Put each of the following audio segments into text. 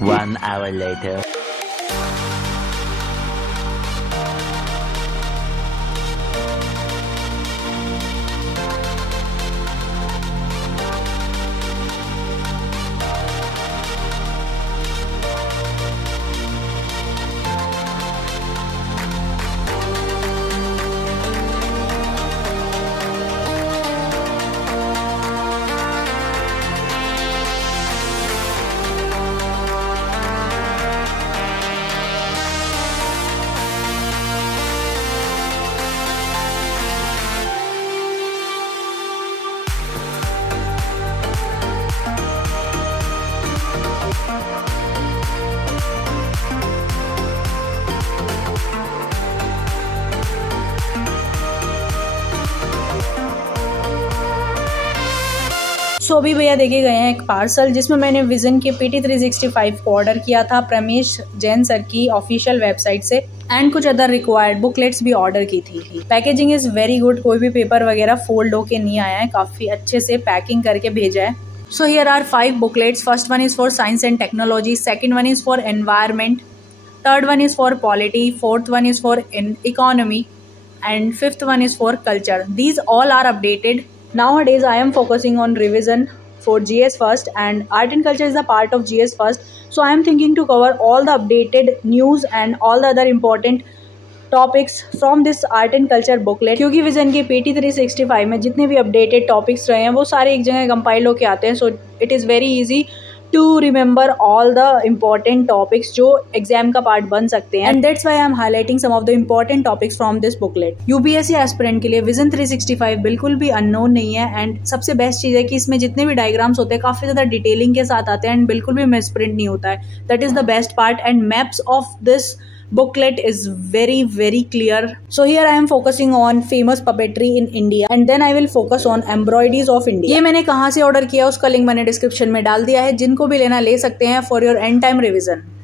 1 hour later. सो अभी भैया देखे गए हैं एक पार्सल जिसमें मैंने विजन के PT365 को ऑर्डर किया था प्रमेश जैन सर की ऑफिशियल वेबसाइट से एंड कुछ अदर रिक्वायर्ड बुकलेट्स भी ऑर्डर की थी। पैकेजिंग इज वेरी गुड, कोई भी पेपर वगैरह फोल्ड होके नहीं आया है, काफी अच्छे से पैकिंग करके भेजा है। So here are 5 booklets. First one is for science and technology, second one is for environment, third one is for polity, fourth one is for economy, and fifth one is for culture. These all are updated. Nowadays I am focusing on revision for GS first, and art and culture is a part of GS first. So I am thinking to cover all the updated news and all the other important topics from this art and culture booklet, क्योंकि vision के PT365 में जितने भी updated topics रहे हैं वो सारे एक जगह कंपाइल होके आते हैं. So it is very easy to remember all the important topics जो एग्जाम का पार्ट बन सकते हैं. And that's why I am highlighting some of the important topics from this booklet. UPSC aspirant के लिए विजन 365 बिल्कुल भी अननोन नहीं है. एंड सबसे बेस्ट चीज़ है कि इसमें जितने भी डायग्राम्स होते हैं काफ़ी ज़्यादा डिटेलिंग के साथ आते हैं एंड बिल्कुल भी मिसप्रिंट नहीं होता है. That is the best part. And maps of this booklet is very clear. So here I am focusing on famous puppetry in India and then I will focus on embroideries of India. ये मैंने कहाँ से order किया उसका link मैंने description में डाल दिया है, जिनको भी लेना ले सकते हैं for your end time revision.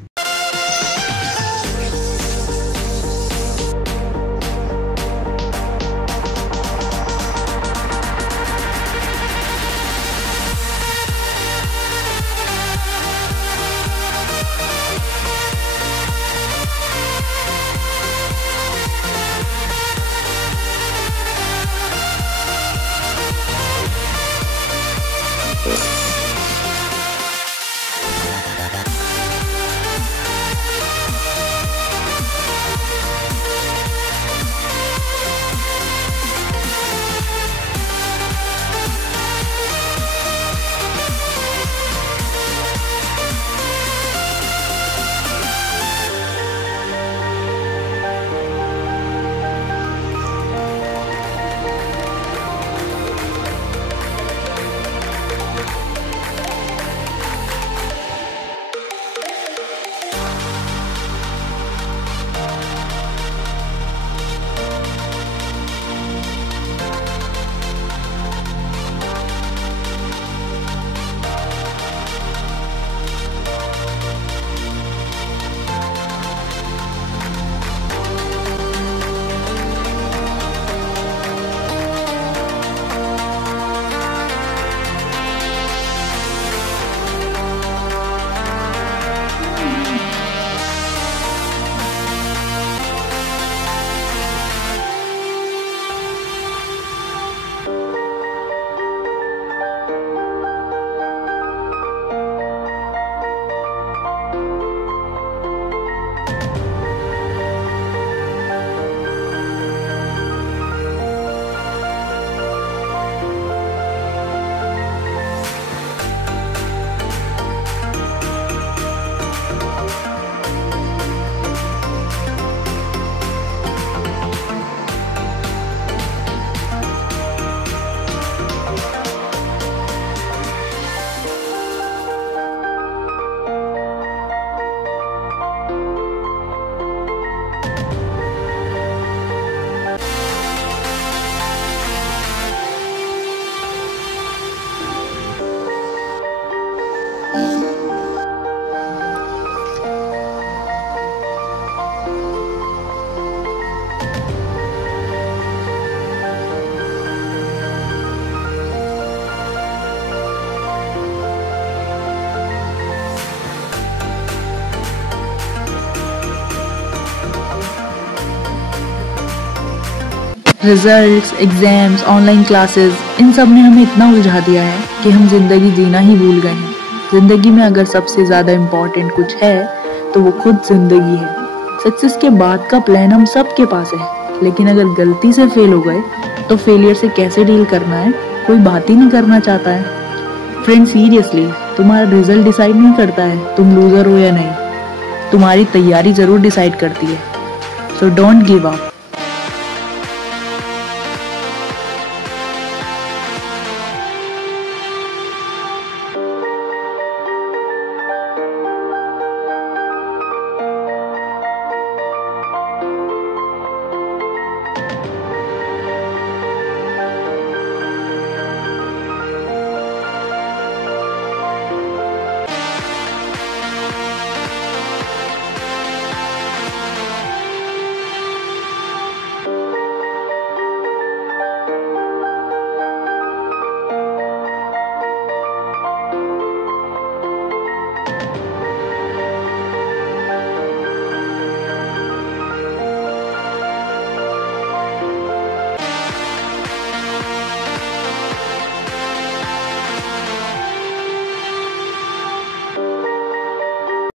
Results, exams, online classes, इन सब ने हमें इतना उलझा दिया है कि हम जिंदगी जीना ही भूल गए हैं। जिंदगी में अगर सबसे ज्यादा इम्पोर्टेंट कुछ है तो वो खुद जिंदगी है। सक्सेस के बाद का प्लान हम सबके पास है, लेकिन अगर गलती से फेल हो गए तो फेलियर से कैसे डील करना है कोई बात ही नहीं करना चाहता है। फ्रेंड, सीरियसली तुम्हारा रिजल्ट डिसाइड नहीं करता है तुम लूजर हो या नहीं, तुम्हारी तैयारी जरूर डिसाइड करती है। So don't give up.